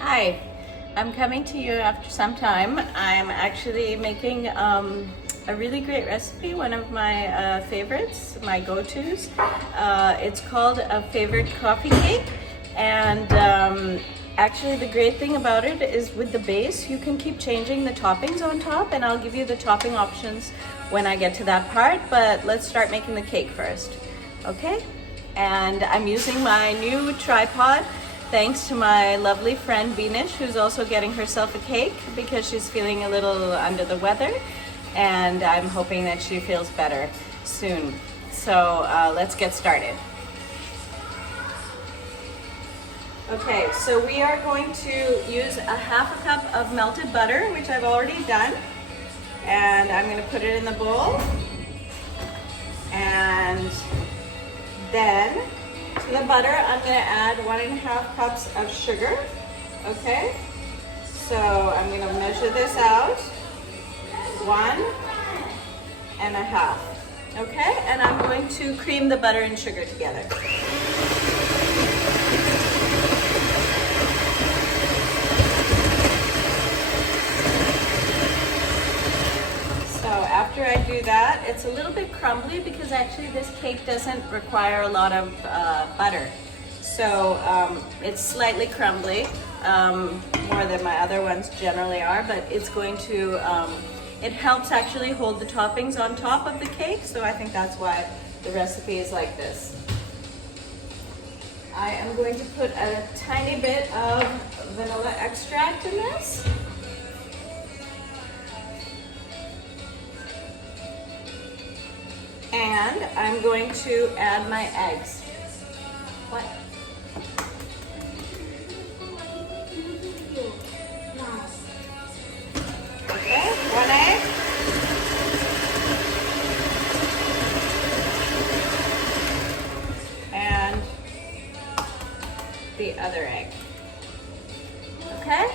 Hi, I'm coming to you after some time. I'm actually making a really great recipe, one of my favorites, my go-tos. It's called a favorite coffee cake, and actually the great thing about it is with the base, you can keep changing the toppings on top, and I'll give you the topping options when I get to that part, but let's start making the cake first, okay? And I'm using my new tripod thanks to my lovely friend Beanish, who's also getting herself a cake because she's feeling a little under the weather, and I'm hoping that she feels better soon. So let's get started. Okay, so we are going to use a half a cup of melted butter, which I've already done, and I'm going to put it in the bowl, and then to the butter, I'm going to add 1.5 cups of sugar. Okay, so I'm going to measure this out. 1.5. Okay, and I'm going to cream the butter and sugar together. After I do that, it's a little bit crumbly because actually this cake doesn't require a lot of butter. So it's slightly crumbly, more than my other ones generally are, but it's going to, it helps actually hold the toppings on top of the cake, so I think that's why the recipe is like this. I am going to put a tiny bit of vanilla extract in this. And I'm going to add my eggs. What? Okay, 1 egg. And the other egg. Okay?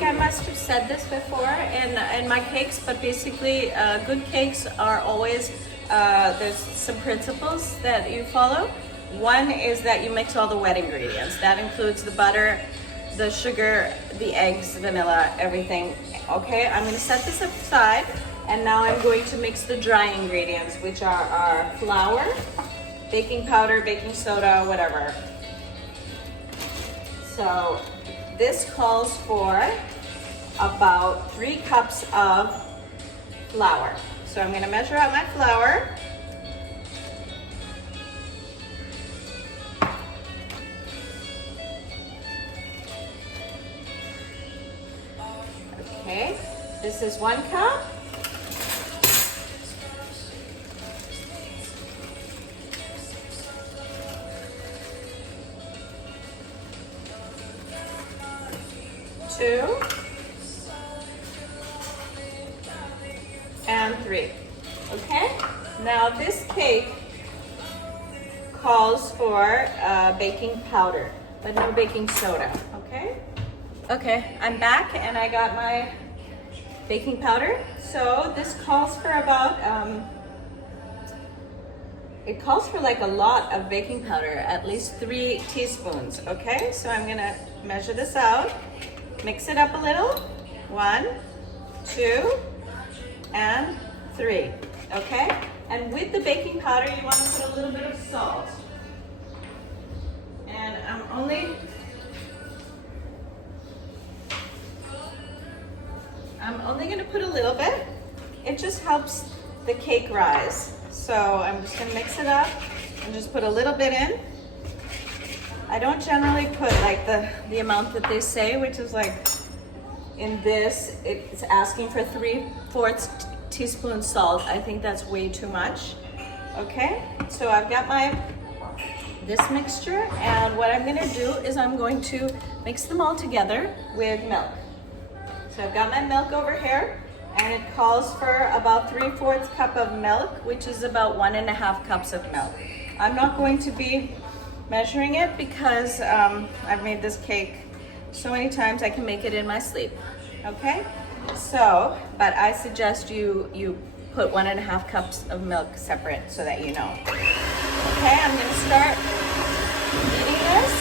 I must have said this before in my cakes, but basically good cakes are always, there's some principles that you follow. One is that you mix all the wet ingredients. That includes the butter, the sugar, the eggs, vanilla, everything. Okay, I'm going to set this aside, and now I'm going to mix the dry ingredients, which are our flour, baking powder, baking soda, whatever. So this calls for about 3 cups of flour. So I'm going to measure out my flour. Okay, this is 1 cup. Two. And 3. Okay, now this cake calls for baking powder, but no baking soda. Okay, I'm back and I got my baking powder. So this calls for about it calls for like a lot of baking powder, at least 3 teaspoons. Okay, so I'm gonna measure this out, mix it up a little. 1, 2, and 3, okay? And with the baking powder, you want to put a little bit of salt. And I'm only going to put a little bit. It just helps the cake rise. So I'm just going to mix it up and just put a little bit in. I don't generally put like the amount that they say, which is like, in this, it's asking for 3/4 teaspoon salt. I think that's way too much. Okay, so I've got this mixture, and what I'm gonna do is I'm going to mix them all together with milk. So I've got my milk over here, and it calls for about 3/4 cup of milk, which is about 1.5 cups of milk. I'm not going to be measuring it because I've made this cake so many times I can make it in my sleep. Okay, So, but I suggest you put 1.5 cups of milk separate so that you know. Okay, I'm gonna start eating this.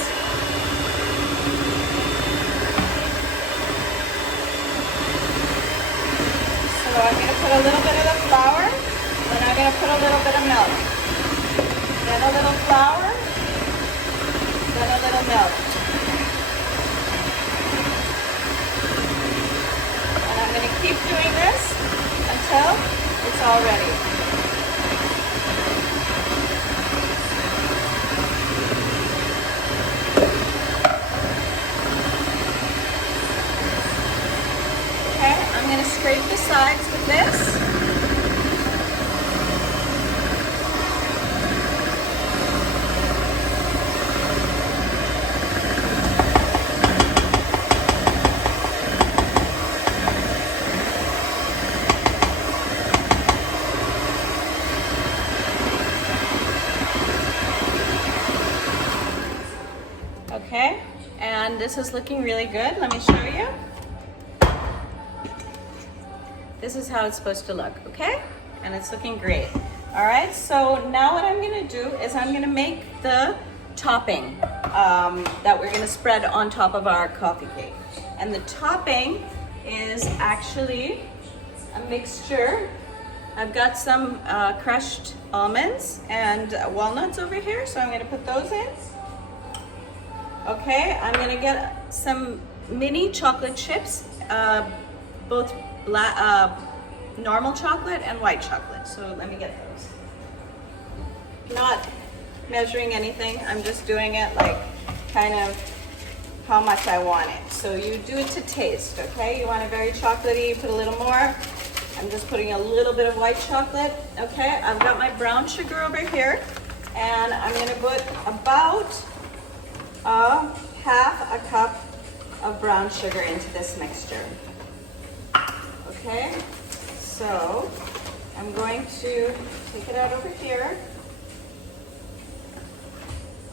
So I'm gonna put a little bit of the flour, then I'm gonna put a little bit of milk. Then a little flour, then a little milk. And I'm gonna keep doing this until it's all ready. Okay, I'm going to scrape the sides with this. Okay, and this is looking really good. Let me show you. This is how it's supposed to look, okay? And it's looking great. All right, so now what I'm gonna do is I'm gonna make the topping that we're gonna spread on top of our coffee cake. And the topping is actually a mixture. I've got some crushed almonds and walnuts over here, so I'm gonna put those in. Okay, I'm gonna get some mini chocolate chips, both normal chocolate and white chocolate. So let me get those. Not measuring anything, I'm just doing it like kind of how much I want it. So you do it to taste, okay? You want it very chocolatey, you put a little more. I'm just putting a little bit of white chocolate, okay? I've got my brown sugar over here, and I'm gonna put about half a cup of brown sugar into this mixture. Okay, so I'm going to take it out over here.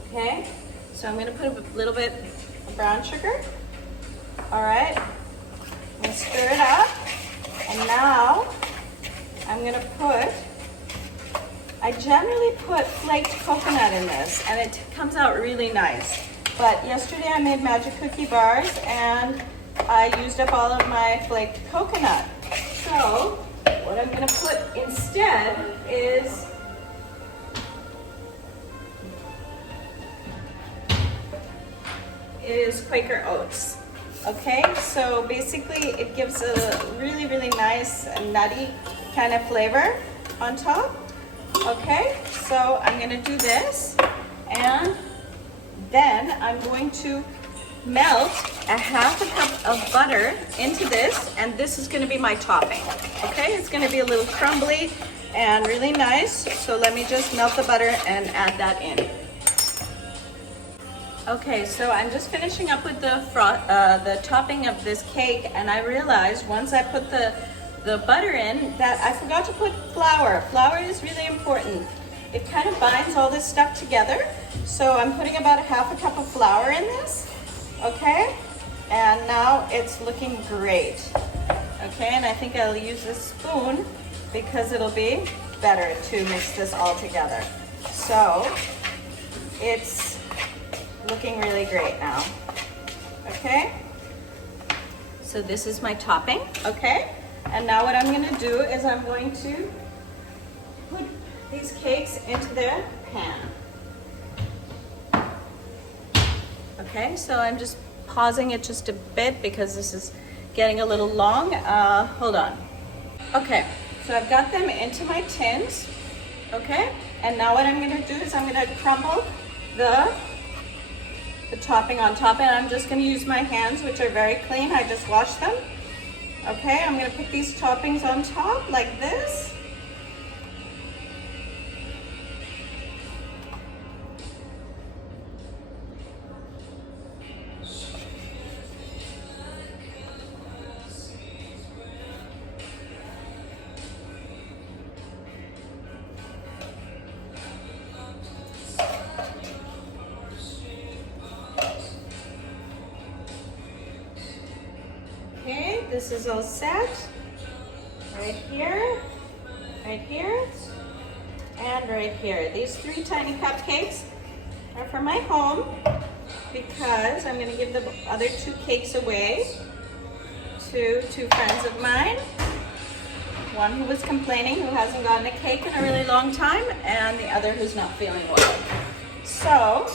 Okay, so I'm going to put a little bit of brown sugar. All right, I'm going to stir it up, and now I'm going to I generally put flaked coconut in this, and it comes out really nice. But yesterday I made magic cookie bars, and I used up all of my flaked coconut. So what I'm going to put instead is Quaker Oats. Okay, so basically it gives a really, really nice and nutty kind of flavor on top. Okay, so I'm going to do this, and then I'm going to melt a half a cup of butter into this, and this is going to be my topping. Okay, it's going to be a little crumbly and really nice, so let me just melt the butter and add that in. Okay, so I'm just finishing up with the topping of this cake, and I realized once I put the butter in that I forgot to put flour. Flour is really important. It kind of binds all this stuff together, so I'm putting about a half a cup of flour in this. Okay, and now it's looking great. Okay, and I think I'll use this spoon because it'll be better to mix this all together. So it's looking really great now. Okay, so this is my topping. Okay, and now what I'm going to do is I'm going to put these cakes into their pan. Okay, so I'm just pausing it just a bit because this is getting a little long. Hold on. Okay, so I've got them into my tins. Okay, and now what I'm going to do is I'm going to crumble the topping on top, and I'm just going to use my hands, which are very clean. I just washed them. Okay, I'm going to put these toppings on top like this. Okay, this is all set. Right here, and right here. These 3 tiny cupcakes are for my home because I'm gonna give the other 2 cakes away to 2 friends of mine. One who was complaining, who hasn't gotten a cake in a really long time, and the other who's not feeling well. So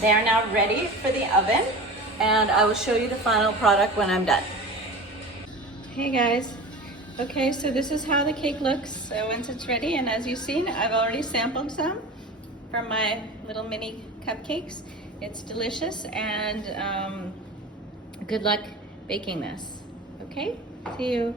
they're now ready for the oven, and I will show you the final product when I'm done. Hey guys, okay, so this is how the cake looks once it's ready, and as you've seen, I've already sampled some from my little mini cupcakes. It's delicious, and good luck baking this. Okay, see you.